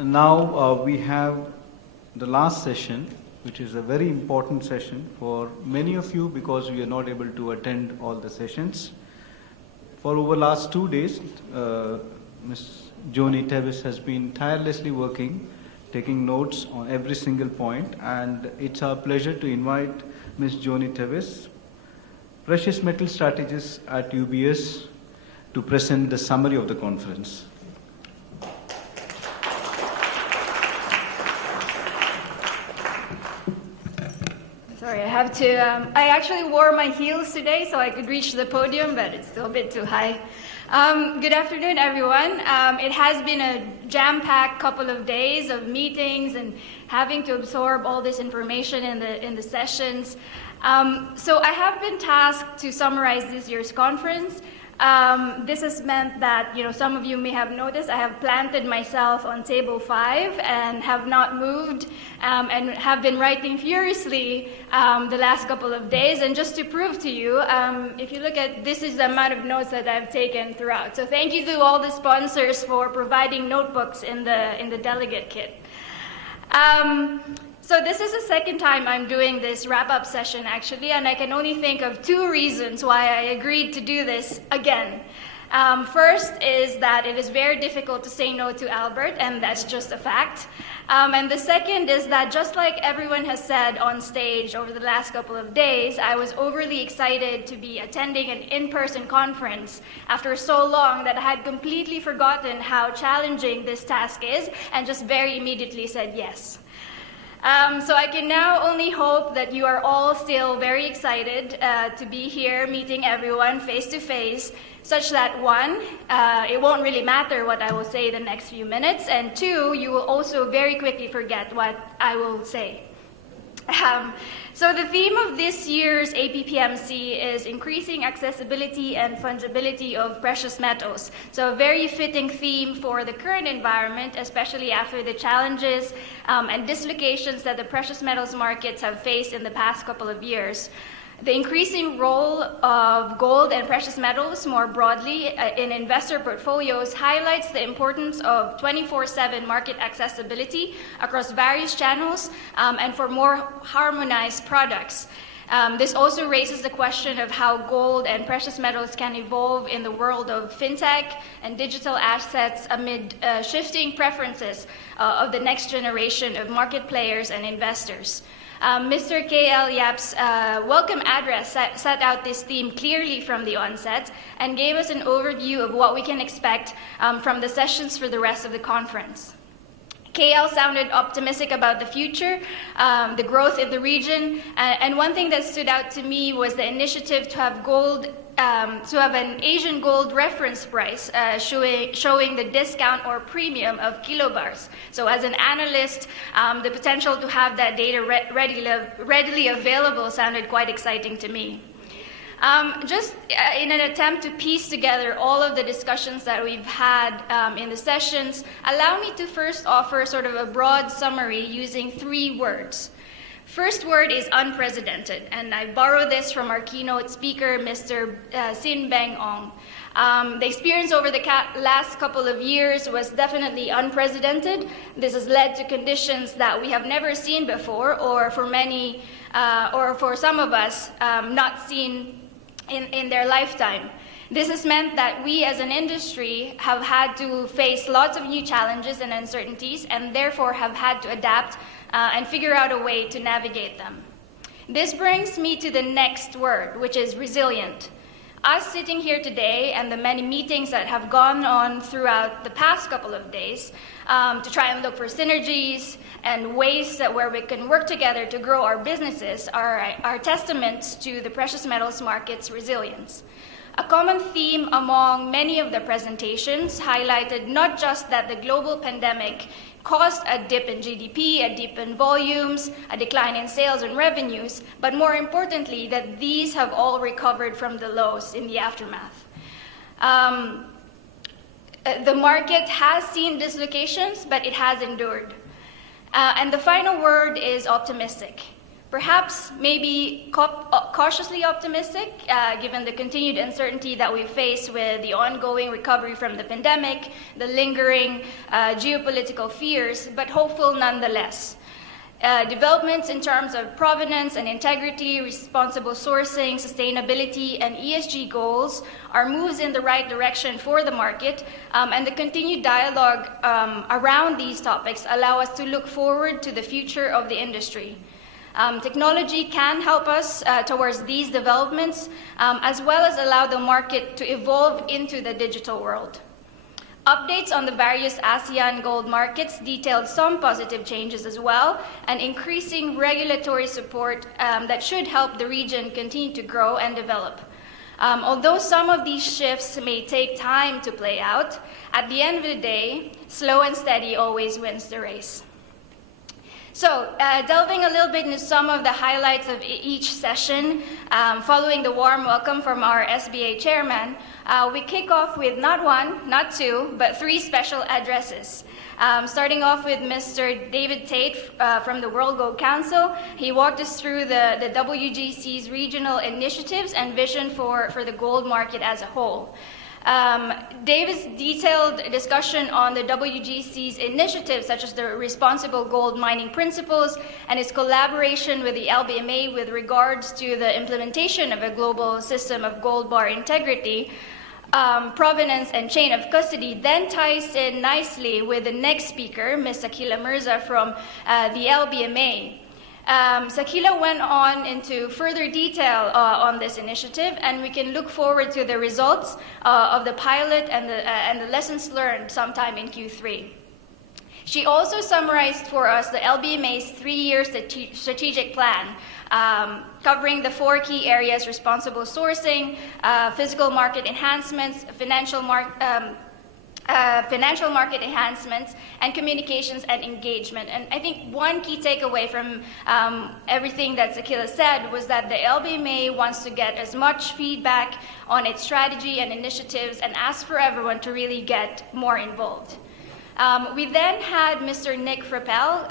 Now we have the last session, which is a very important session for many of you because we are not able to attend all the sessions. For over last 2 days, Ms. Joni Teves has been tirelessly working, taking notes on every single point, and it's our pleasure to invite Ms. Joni Teves, Precious Metal Strategist at UBS, to present the summary of the conference. Sorry, I have to, I actually wore my heels today so I could reach the podium, but it's still a bit too high. Good afternoon, everyone. It has been a jam-packed couple of days of meetings and having to absorb all this information in the sessions. So I have been tasked to summarize this year's conference. This has meant that, some of you may have noticed I have planted myself on table 5 and have not moved and have been writing furiously the last couple of days. And just to prove to you, if you look at this is the amount of notes that I've taken throughout. So thank you to all the sponsors for providing notebooks in the delegate kit. So this is the second time I'm doing this wrap-up session, actually, and I can only think of 2 reasons why I agreed to do this again. First is that it is very difficult to say no to Albert, and that's just a fact. And the second is that just like everyone has said on stage over the last couple of days, I was overly excited to be attending an in-person conference after so long that I had completely forgotten how challenging this task is and just very immediately said yes. So I can now only hope that you are all still very excited to be here meeting everyone face to face, such that 1, it won't really matter what I will say the next few minutes, and 2, you will also very quickly forget what I will say. So the theme of this year's APPMC is increasing accessibility and fungibility of precious metals. So a very fitting theme for the current environment, especially after the challenges and dislocations that the precious metals markets have faced in the past couple of years. The increasing role of gold and precious metals more broadly in investor portfolios highlights the importance of 24/7 market accessibility across various channels and for more harmonized products. This also raises the question of how gold and precious metals can evolve in the world of fintech and digital assets amid shifting preferences of the next generation of market players and investors. Mr. K.L. Yap's welcome address set out this theme clearly from the onset and gave us an overview of what we can expect from the sessions for the rest of the conference. KL sounded optimistic about the future, the growth in the region, and one thing that stood out to me was the initiative to have an Asian gold reference price showing the discount or premium of kilobars. So as an analyst, the potential to have that data readily available sounded quite exciting to me. Just in an attempt to piece together all of the discussions that we've had in the sessions, allow me to first offer sort of a broad summary using 3 words. First word is unprecedented, and I borrow this from our keynote speaker, Mr. Sin Beng Ong. The experience over the last couple of years was definitely unprecedented. This has led to conditions that we have never seen before, or for many, or for some of us, not seen in their lifetime. This has meant that we as an industry have had to face lots of new challenges and uncertainties, and therefore have had to adapt and figure out a way to navigate them. This brings me to the next word, which is resilient. Us sitting here today and the many meetings that have gone on throughout the past couple of days to try and look for synergies and ways where we can work together to grow our businesses are testaments to the precious metals market's resilience. A common theme among many of the presentations highlighted not just that the global pandemic caused a dip in GDP, a dip in volumes, a decline in sales and revenues, but more importantly, that these have all recovered from the lows in the aftermath. The market has seen dislocations, but it has endured. And the final word is optimistic. Perhaps maybe cautiously optimistic, given the continued uncertainty that we face with the ongoing recovery from the pandemic, the lingering geopolitical fears, but hopeful nonetheless. Developments in terms of provenance and integrity, responsible sourcing, sustainability, and ESG goals are moves in the right direction for the market, and the continued dialogue around these topics allow us to look forward to the future of the industry. Technology can help us towards these developments, as well as allow the market to evolve into the digital world. Updates on the various ASEAN gold markets detailed some positive changes as well, and increasing regulatory support that should help the region continue to grow and develop. Although some of these shifts may take time to play out, at the end of the day, slow and steady always wins the race. So, delving a little bit into some of the highlights of each session, following the warm welcome from our SBA chairman, we kick off with not one, not two, but three special addresses. Starting off with Mr. David Tate from the World Gold Council. He walked us through the WGC's regional initiatives and vision for the gold market as a whole. David's detailed discussion on the WGC's initiatives, such as the responsible gold mining principles and its collaboration with the LBMA with regards to the implementation of a global system of gold bar integrity, provenance, and chain of custody, then ties in nicely with the next speaker, Ms. Sakila Mirza from the LBMA. Sakila went on into further detail on this initiative, and we can look forward to the results of the pilot and the lessons learned sometime in Q3. She also summarized for us the LBMA's 3-year strategic plan, covering the 4 key areas: responsible sourcing, physical market enhancements, financial market enhancements, and communications and engagement. And I think one key takeaway from everything that Sakila said was that the LBMA wants to get as much feedback on its strategy and initiatives and ask for everyone to really get more involved. We then had Mr. Nick Frappel,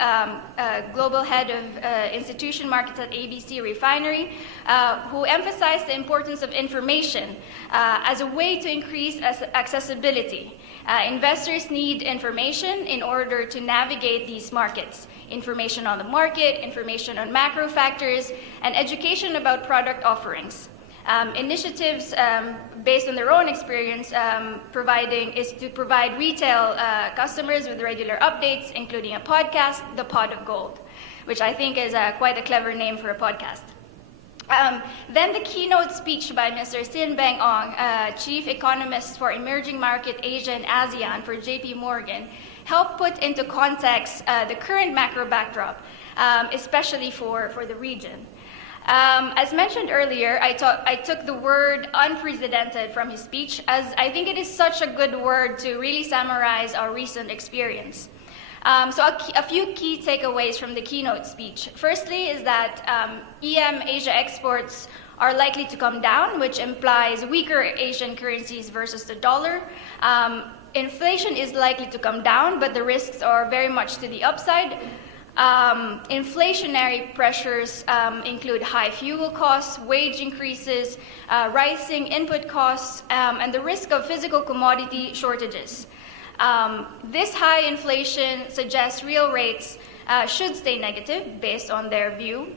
Global Head of Institution Markets at ABC Refinery, who emphasized the importance of information as a way to increase accessibility. Investors need information in order to navigate these markets. Information on the market, information on macro factors, and education about product offerings. Initiatives based on their own experience is to provide retail customers with regular updates, including a podcast, The Pod of Gold, which I think is quite a clever name for a podcast. Then the keynote speech by Mr. Sin Beng Ong, Chief Economist for Emerging Market Asia and ASEAN for JP Morgan, helped put into context the current macro backdrop, especially for the region. As mentioned earlier, I took the word unprecedented from his speech, as I think it is such a good word to really summarize our recent experience. So a few key takeaways from the keynote speech. Firstly is that EM Asia exports are likely to come down, which implies weaker Asian currencies versus the dollar. Inflation is likely to come down, but the risks are very much to the upside. Inflationary pressures include high fuel costs, wage increases, rising input costs, and the risk of physical commodity shortages. This high inflation suggests real rates should stay negative based on their view.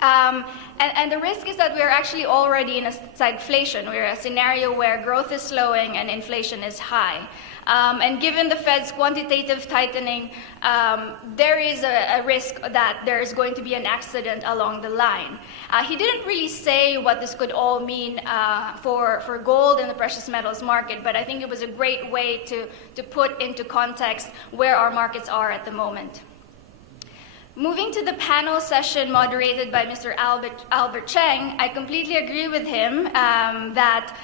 And the risk is that we're actually already in a stagflation. We're in a scenario where growth is slowing and inflation is high. And given the Fed's quantitative tightening, there is a risk that there is going to be an accident along the line. He didn't really say what this could all mean for gold and the precious metals market, but I think it was a great way to put into context where our markets are at the moment. Moving to the panel session moderated by Mr. Albert Cheng, I completely agree with him that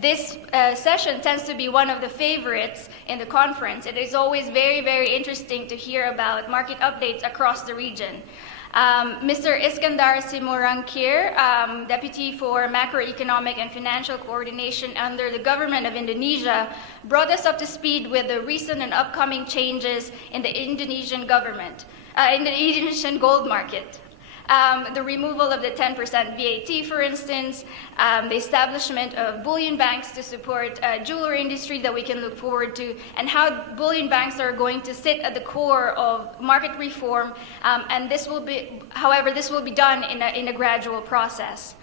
this session tends to be one of the favorites in the conference. It is always very, very interesting to hear about market updates across the region. Mr. Iskandar Simorangkir, Deputy for Macroeconomic and Financial Coordination under the Government of Indonesia, brought us up to speed with the recent and upcoming changes in the Indonesian government, in the Indonesian gold market. The removal of the 10% VAT, for instance, the establishment of bullion banks to support jewelry industry that we can look forward to, and how bullion banks are going to sit at the core of market reform. And this will be, however, this will be done in a gradual process.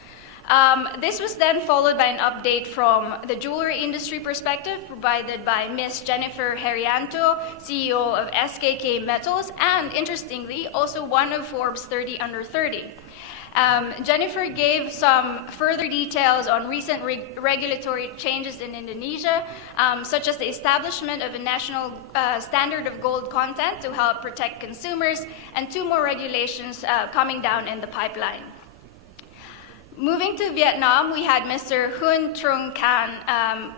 This was then followed by an update from the jewelry industry perspective provided by Ms. Jennifer Herianto, CEO of SKK Metals, and interestingly, also one of Forbes 30 Under 30. Jennifer gave some further details on recent regulatory changes in Indonesia, such as the establishment of a national standard of gold content to help protect consumers, and 2 more regulations coming down in the pipeline. Moving to Vietnam, we had Mr. Hun Trung Can,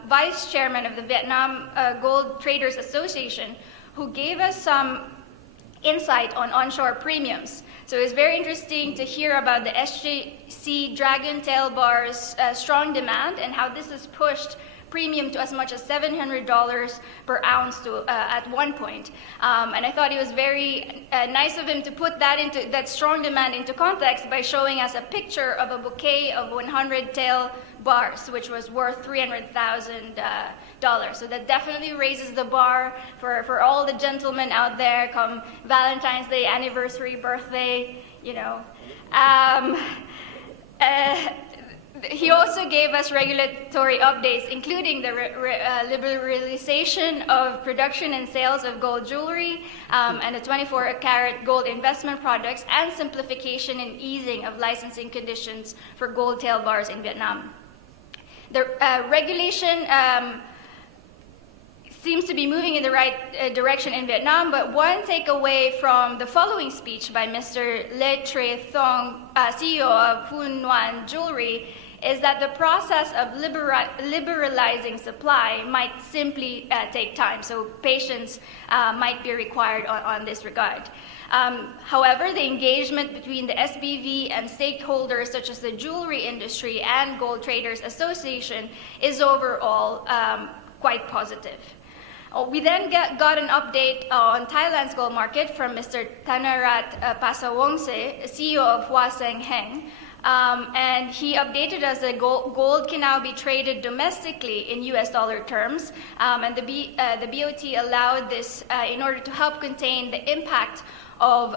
Vice Chairman of the Vietnam Gold Traders Association, who gave us some insight on onshore premiums. So it's very interesting to hear about the SJC Dragon Tail Bar's strong demand and how this has pushed premium to as much as $700 per ounce at one point. And I thought it was very nice of him to put that strong demand into context by showing us a picture of a bouquet of 100 tail bars, which was worth $300,000. So that definitely raises the bar for all the gentlemen out there come Valentine's Day, anniversary, birthday, you know. He also gave us regulatory updates, including the liberalization of production and sales of gold jewelry and the 24-karat gold investment products, and simplification and easing of licensing conditions for gold tail bars in Vietnam. The regulation seems to be moving in the right direction in Vietnam, but one takeaway from the following speech by Mr. Le Tre Thong, CEO of Hun Nguyen Jewelry, is that the process of liberalizing supply might simply take time, so patience might be required on this regard. However, the engagement between the SBV and stakeholders such as the jewelry industry and Gold Traders Association is overall quite positive. We then got an update on Thailand's gold market from Mr. Thanarat Pasawongse, CEO of Hoa Seng Heng. And he updated us that gold can now be traded domestically in US dollar terms, and the BOT allowed this in order to help contain the impact of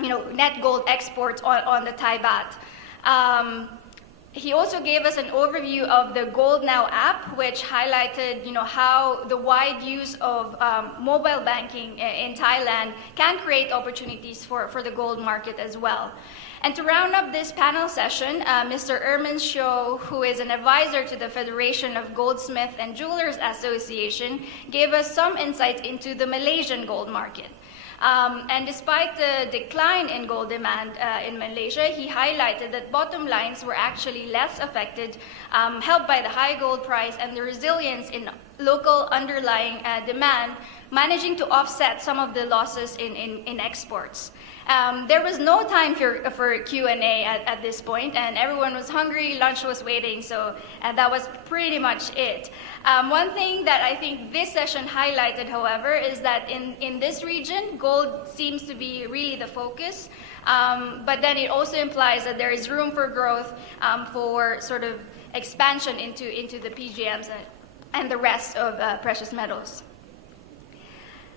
net gold exports on the Thai baht. He also gave us an overview of the Gold Now app, which highlighted how the wide use of mobile banking in Thailand can create opportunities for the gold market as well. And to round up this panel session, Mr. Erman Sho, who is an advisor to the Federation of Goldsmith and Jewelers Association, gave us some insights into the Malaysian gold market. And despite the decline in gold demand in Malaysia, he highlighted that bottom lines were actually less affected, helped by the high gold price and the resilience in local underlying demand, managing to offset some of the losses in exports. There was no time for Q&A at this point, and everyone was hungry, lunch was waiting, so that was pretty much it. One thing that I think this session highlighted, however, is that in this region, gold seems to be really the focus, but then it also implies that there is room for growth for sort of expansion into the PGMs and the rest of precious metals.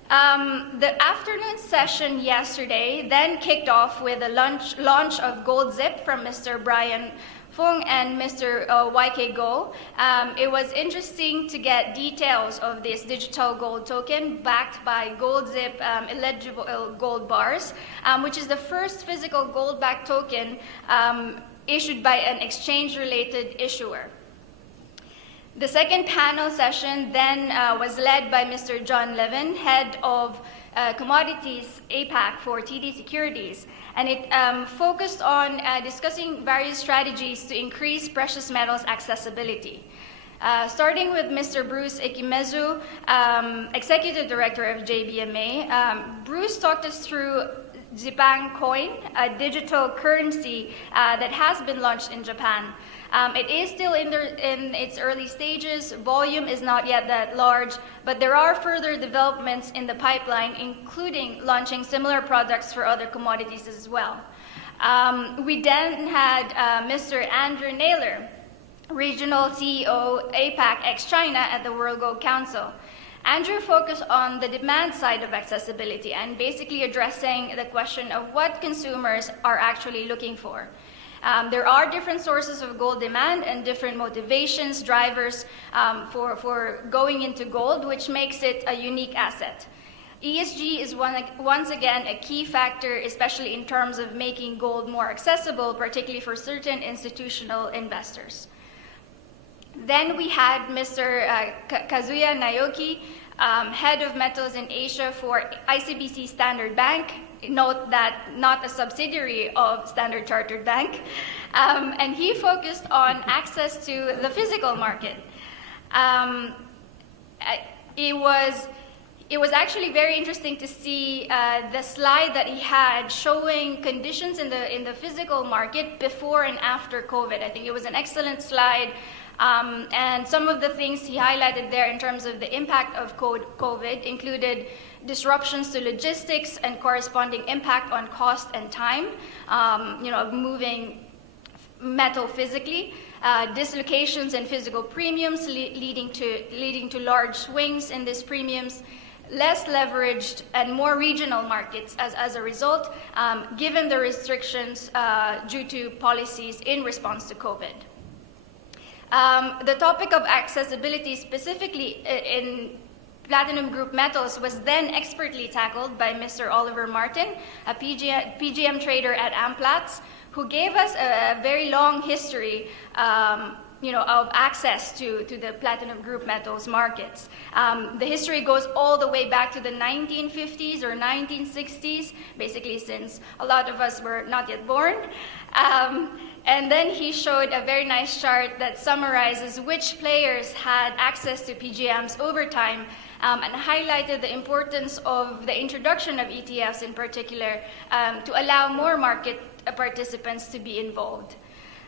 The afternoon session yesterday then kicked off with a launch of Gold Zip from Mr. Brian Fung and Mr. YK Go. It was interesting to get details of this digital gold token backed by Gold Zip eligible gold bars, which is the first physical gold-backed token issued by an exchange-related issuer. The second panel session then was led by Mr. John Levin, head of Commodities APAC for TD Securities, and it focused on discussing various strategies to increase precious metals accessibility. Starting with Mr. Bruce Ekimezu, Executive Director of JBMA, Bruce talked us through Zipang Coin, a digital currency that has been launched in Japan. It is still in its early stages. Volume is not yet that large, but there are further developments in the pipeline, including launching similar products for other commodities as well. We then had Mr. Andrew Naylor, Regional CEO APAC ex-China at the World Gold Council. Andrew focused on the demand side of accessibility and basically addressing the question of what consumers are actually looking for. There are different sources of gold demand and different motivations, drivers for going into gold, which makes it a unique asset. ESG is once again a key factor, especially in terms of making gold more accessible, particularly for certain institutional investors. Then we had Mr. Kazuya Naoki, Head of Metals in Asia for ICBC Standard Bank. Note that not a subsidiary of Standard Chartered Bank. And he focused on access to the physical market. It was actually very interesting to see the slide that he had showing conditions in the physical market before and after COVID. I think it was an excellent slide. And some of the things he highlighted there in terms of the impact of COVID included disruptions to logistics and corresponding impact on cost and time, moving metal physically, dislocations in physical premiums leading to large swings in these premiums, less leveraged and more regional markets as a result, given the restrictions due to policies in response to COVID. The topic of accessibility specifically in platinum group metals was then expertly tackled by Mr. Oliver Martin, a PGM trader at Amplatz, who gave us a very long history of access to the platinum group metals markets. The history goes all the way back to the 1950s or 1960s, basically since a lot of us were not yet born. And then he showed a very nice chart that summarizes which players had access to PGMs over time, and highlighted the importance of the introduction of ETFs in particular to allow more market participants to be involved.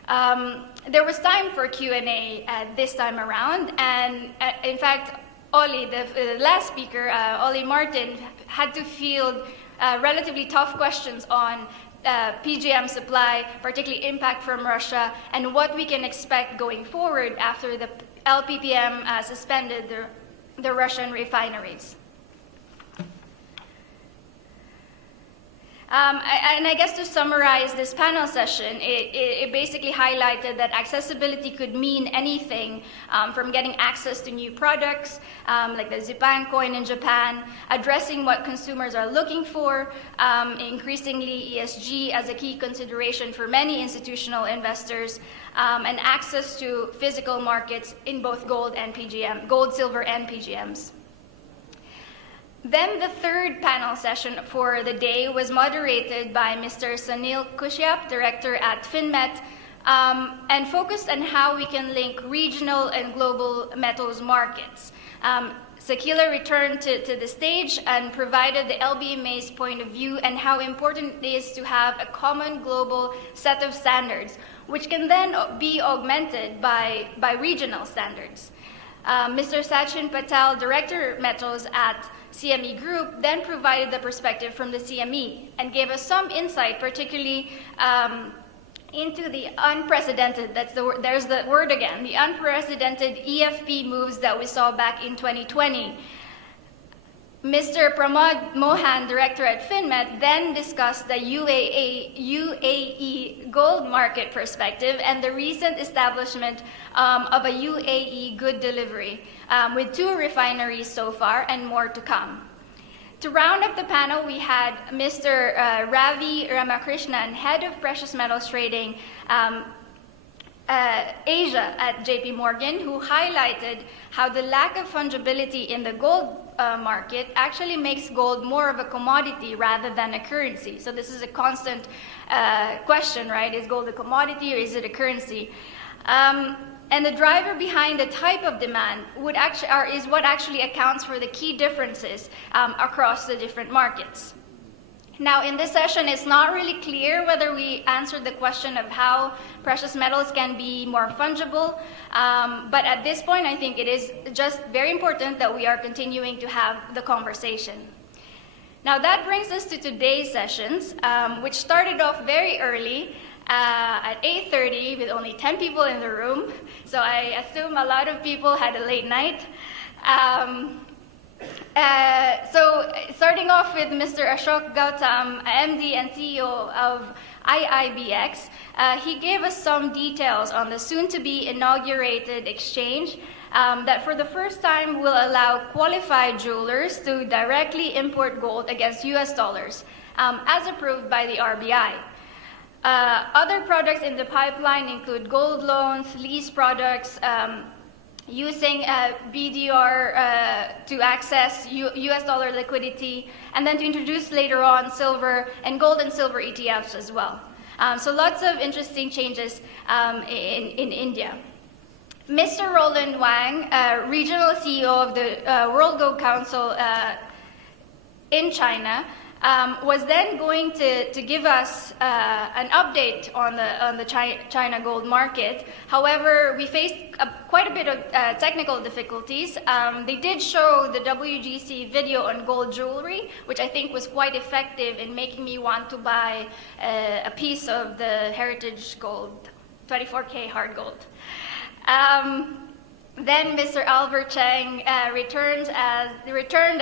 There was time for Q&A this time around, and in fact, Ollie, the last speaker, Ollie Martin, had to field relatively tough questions on PGM supply, particularly impact from Russia, and what we can expect going forward after the LPPM suspended the Russian refineries. And I guess to summarize this panel session, it basically highlighted that accessibility could mean anything from getting access to new products, like the Zipan coin in Japan, addressing what consumers are looking for, increasingly ESG as a key consideration for many institutional investors, and access to physical markets in both gold and PGM, gold, silver, and PGMs. Then the third panel session for the day was moderated by Mr. Sunil Kushyap, director at FinMet, and focused on how we can link regional and global metals markets. Sakila returned to the stage and provided the LBMA's point of view and how important it is to have a common global set of standards, which can then be augmented by regional standards. Mr. Sachin Patel, director of metals at CME Group, then provided the perspective from the CME and gave us some insight, particularly into the unprecedented, there's the word again, the unprecedented EFP moves that we saw back in 2020. Mr. Pramod Mohan, director at FinMet, then discussed the UAE gold market perspective and the recent establishment of a UAE good delivery, with 2 refineries so far and more to come. To round up the panel, we had Mr. Ravi Ramakrishnan, head of precious metals trading Asia at JP Morgan, who highlighted how the lack of fungibility in the gold market actually makes gold more of a commodity rather than a currency. So this is a constant question, right? Is gold a commodity or is it a currency? And the driver behind the type of demand is what actually accounts for the key differences across the different markets. Now, in this session, it's not really clear whether we answered the question of how precious metals can be more fungible, but at this point, I think it is just very important that we are continuing to have the conversation. Now that brings us to today's sessions, which started off very early at 8:30 with only 10 people in the room. So I assume a lot of people had a late night. So starting off with Mr. Ashok Gautam, MD and CEO of IIBX, he gave us some details on the soon-to-be inaugurated exchange that for the first time will allow qualified jewelers to directly import gold against US dollars, as approved by the RBI. Other products in the pipeline include gold loans, lease products, using BDR to access US dollar liquidity, and then to introduce later on silver and gold and silver ETFs as well. So lots of interesting changes in India. Mr. Roland Wang, Regional CEO of the World Gold Council in China, was then going to give us an update on the China gold market. However, we faced quite a bit of technical difficulties. They did show the WGC video on gold jewelry, which I think was quite effective in making me want to buy a piece of the heritage gold, 24K hard gold. Then Mr. Albert Cheng returned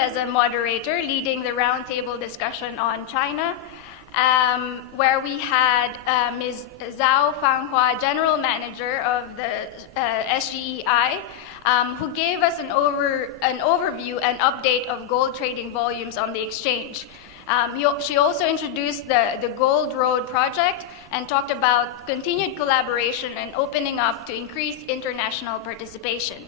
as a moderator, leading the roundtable discussion on China, where we had Ms. Zhao Fanghua, General Manager of the SGEI, who gave us an overview and update of gold trading volumes on the exchange. She also introduced the Gold Road project and talked about continued collaboration and opening up to increase international participation.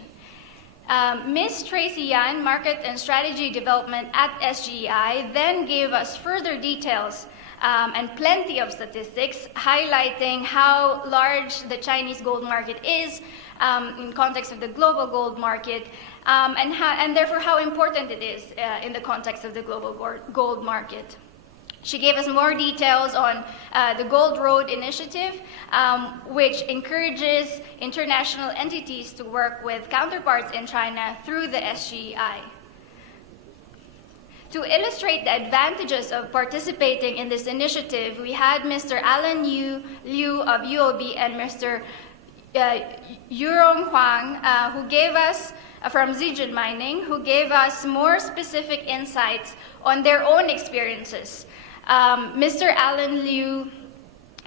Ms. Tracy Yan, Market and Strategy Development at SGEI, then gave us further details and plenty of statistics highlighting how large the Chinese gold market is in context of the global gold market, and therefore how important it is in the context of the global gold market. She gave us more details on the Gold Road initiative, which encourages international entities to work with counterparts in China through the SGEI. To illustrate the advantages of participating in this initiative, we had Mr. Alan Liu of UOB and Mr. Yurong Huang, who gave us from Zijin Mining, who gave us more specific insights on their own experiences. Mr. Alan Liu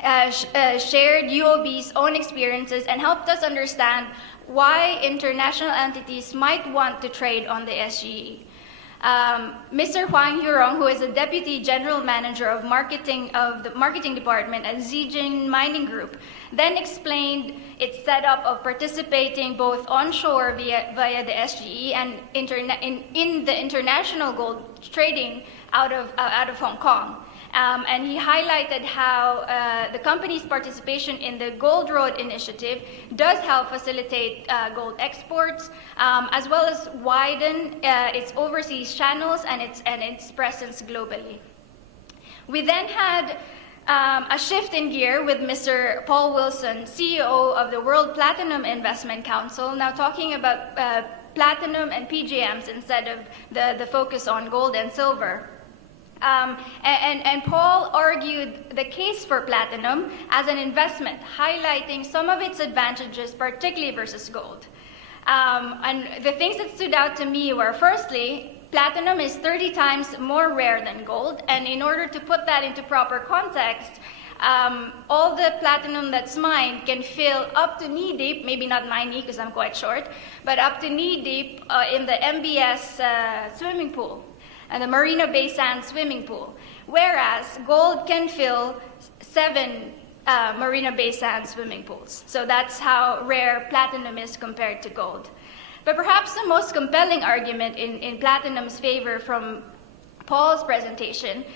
shared UOB's own experiences and helped us understand why international entities might want to trade on the SGE. Mr. Huang Yurong, who is a Deputy General Manager of Marketing of the Marketing Department at Zijin Mining Group, then explained its setup of participating both onshore via the SGE and in the international gold trading out of Hong Kong. And he highlighted how the company's participation in the Gold Road initiative does help facilitate gold exports, as well as widen its overseas channels and its presence globally. We then had a shift in gear with Mr. Paul Wilson, CEO of the World Platinum Investment Council, now talking about platinum and PGMs instead of the focus on gold and silver. And Paul argued the case for platinum as an investment, highlighting some of its advantages, particularly versus gold. And the things that stood out to me were, firstly, platinum is 30 times more rare than gold, and in order to put that into proper context, all the platinum that's mined can fill up to knee deep, maybe not my knee because I'm quite short, but up to knee deep in the MBS swimming pool and the Marina Bay Sands swimming pool, whereas gold can fill 7 Marina Bay Sands swimming pools. So that's how rare platinum is compared to gold. But perhaps the most compelling argument in platinum's favor from Paul's presentation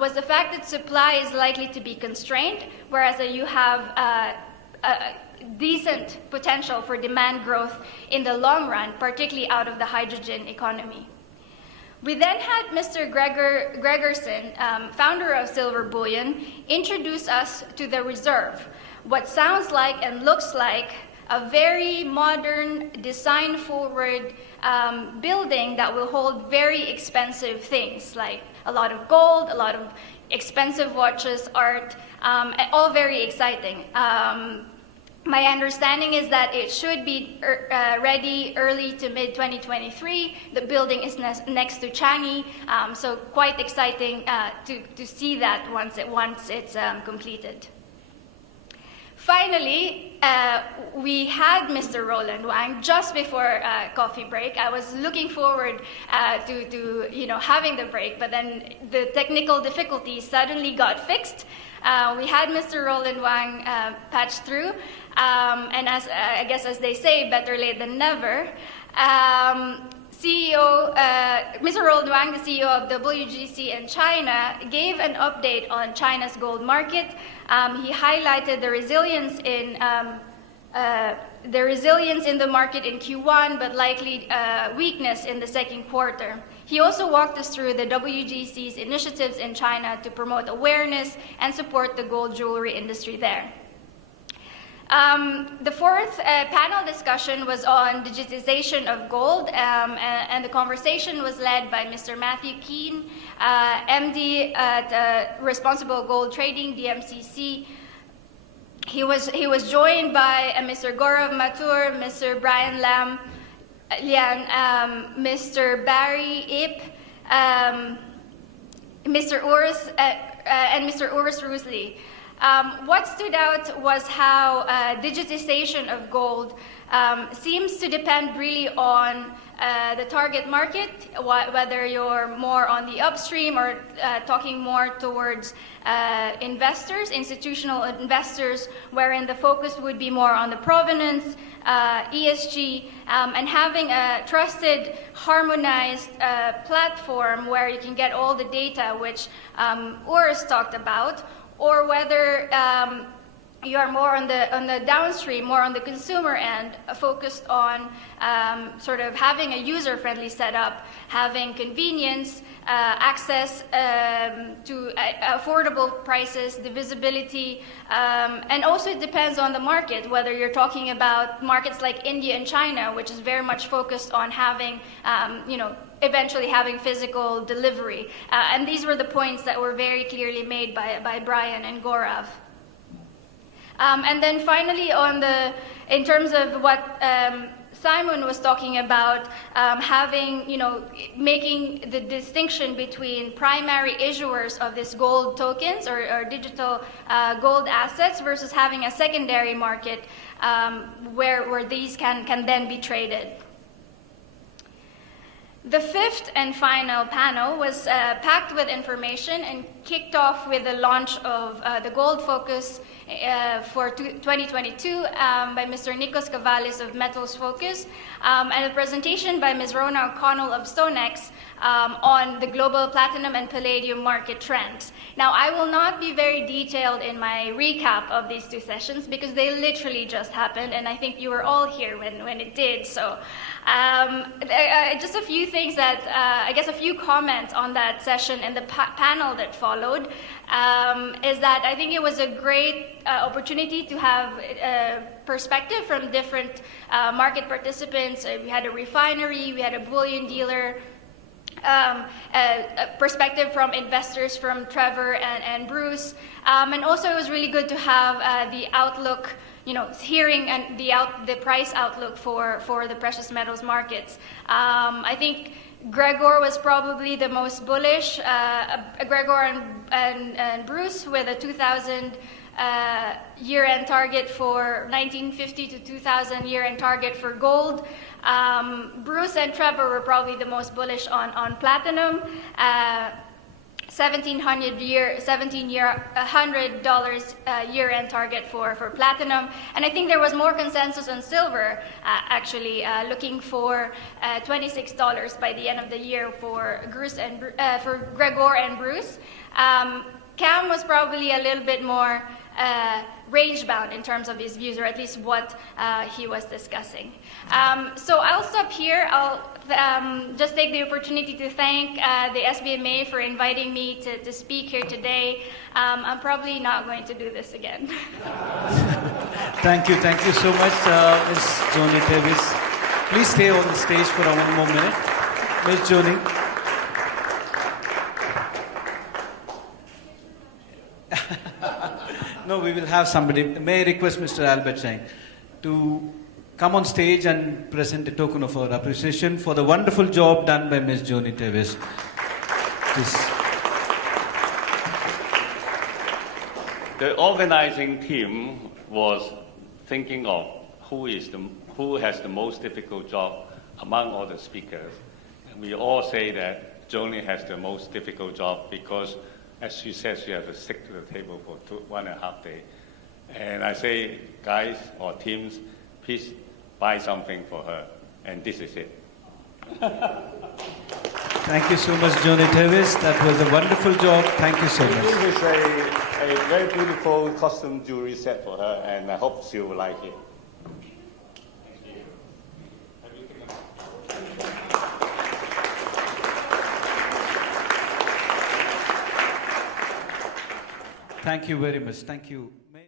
was the fact that supply is likely to be constrained, whereas you have a decent potential for demand growth in the long run, particularly out of the hydrogen economy. We then had Mr. Gregerson, founder of Silver Bullion, introduce us to the reserve, what sounds like and looks like a very modern, design-forward building that will hold very expensive things like a lot of gold, a lot of expensive watches, art, all very exciting. My understanding is that it should be ready early to mid 2023. The building is next to Changi, so quite exciting to see that once it's completed. Finally, we had Mr. Roland Wang just before coffee break. I was looking forward to having the break, but then the technical difficulties suddenly got fixed. We had Mr. Roland Wang patched through, and I guess as they say, better late than never. CEO, Mr. Roland Wang, the CEO of WGC in China, gave an update on China's gold market. He highlighted the resilience in the market in Q1, but likely weakness in the second quarter. He also walked us through the WGC's initiatives in China to promote awareness and support the gold jewelry industry there. The fourth panel discussion was on digitization of gold, and the conversation was led by Mr. Matthew Keane, MD at Responsible Gold Trading, DMCC. He was joined by Mr. Gaurav Mathur, Mr. Brian Lian, Mr. Barry Ip, Mr. Urs, and Mr. Urs Rusli. What stood out was how digitization of gold seems to depend really on the target market, whether you're more on the upstream or talking more towards investors, institutional investors, wherein the focus would be more on the provenance, ESG, and having a trusted, harmonized platform where you can get all the data, which Urs talked about, or whether you are more on the downstream, more on the consumer end, focused on sort of having a user-friendly setup, having convenience, access to affordable prices, the visibility, and also it depends on the market, whether you're talking about markets like India and China, which is very much focused on having, eventually having physical delivery. And these were the points that were very clearly made by Brian and Gaurav. And then finally, in terms of what Simon was talking about, making the distinction between primary issuers of these gold tokens or digital gold assets versus having a secondary market where these can then be traded. The fifth and final panel was packed with information and kicked off with the launch of the Gold Focus for 2022 by Mr. Nikos Kavalis of Metals Focus, and a presentation by Ms. Rona O'Connell of StoneX on the global platinum and palladium market trends. Now, I will not be very detailed in my recap of these two sessions because they literally just happened, and I think you were all here when it did. So just a few things that, I guess a few comments on that session and the panel that followed is that I think it was a great opportunity to have perspective from different market participants. We had a refinery, we had a bullion dealer, a perspective from investors from Trevor and Bruce, and also it was really good to have the outlook, hearing and the price outlook for the precious metals markets. I think Gregor was probably the most bullish. Gregor and Bruce with a 2000 year-end target for 1950 to 2000 year-end target for gold. Bruce and Trevor were probably the most bullish on platinum. $1,700 year-end target for platinum, and I think there was more consensus on silver, actually looking for $26 by the end of the year for Gregor and Bruce. Cam was probably a little bit more range-bound in terms of his views, or at least what he was discussing. So I'll stop here. I'll just take the opportunity to thank the SBMA for inviting me to speak here today. I'm probably not going to do this again. Thank you so much, Ms. Joni Teves. Please stay on the stage for one more minute. Miss Joni. No, we will have somebody. May I request Mr. Albert Chang to come on stage and present a token of our appreciation for the wonderful job done by Miss Joni Teves. The organizing team was thinking of who has the most difficult job among all the speakers. And we all say that Joni has the most difficult job because, as she says, she has to stick to the table for 1.5 days. And I say, guys or teams, please buy something for her. And this is it. Thank you so much, Joni Teves. That was a wonderful job. Thank you so much. This is a very beautiful custom jewelry set for her, and I hope she will like it. Thank you very much. Thank you.